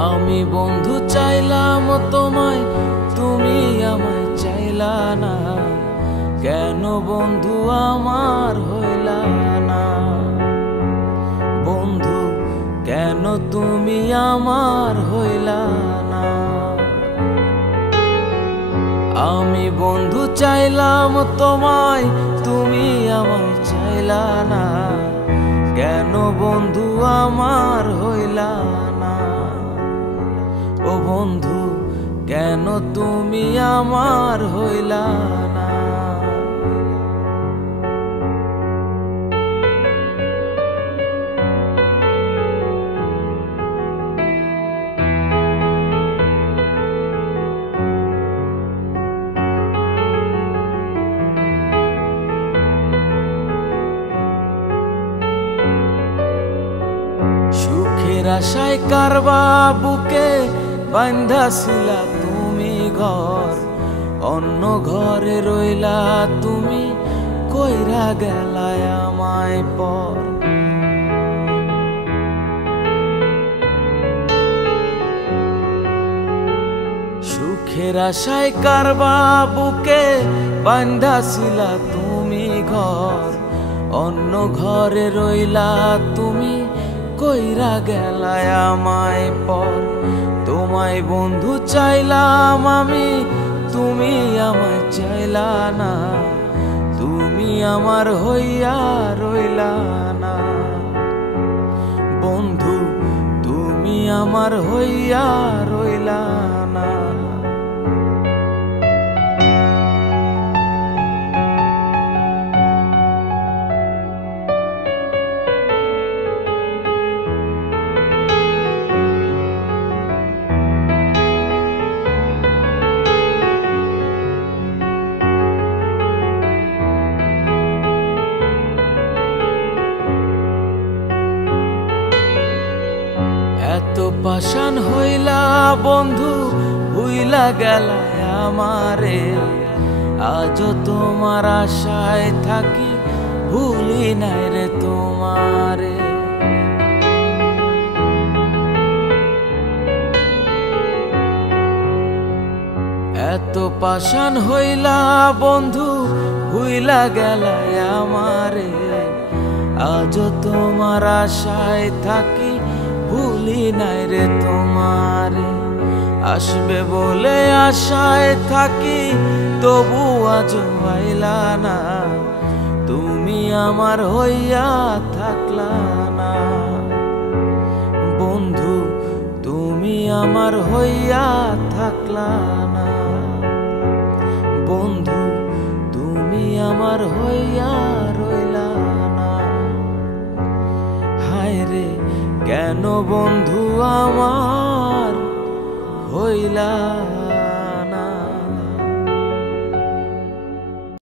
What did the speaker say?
আমি বন্ধু চাইলাম তোমায়, তুমি আমায় চাইলা না। কেন বন্ধু আমার হইলা না? বন্ধু কেন তুমি আমার হইলা না? আমি বন্ধু চাইলাম তোমায়, তুমি আমায় চাইলা না। কেন বন্ধু আমার হইলা না? ও বন্ধু কেন তুমি আমার হইলা না? সুখের আশায় কারবা বুকে বাঁধাছিলা তুমি ঘর, অন্য ঘরে রইলা তুমি, কইরা গেলায় আমায় পর। সুখের আশায় কারবা বুকে বাঁধাছিলা তুমি ঘর, অন্য ঘরে রইলা তুমি, কইরা গেলায় আমায় পর। তোমায় বন্ধু চাইলাম আমি, তুমি আমায় চাইলা না। তুমি আমার হইয়া রইলা না। বন্ধু তুমি আমার হইয়া রইলা না। এত পাষাণ হইলা বন্ধু, হইলা গেলায় আমারে। আজও তোমার আশায় থাকি, ভুলি নাই রে তোমারে। এত পাষাণ হইলা বন্ধু, হইলা গেলায় আমারে। আজও তোমার আশায় থাকি, ভুলি নাই রে তোমারে। আসবে বলে আশায় থাকি, তবু আজও আইলা না। তুমি আমার হইয়া থাকলা না। বন্ধু তুমি আমার হইয়া থাকলা না। বন্ধু তুমি আমার হইয়া রইলা না। হায় রে কেন বন্ধু আমার হইলা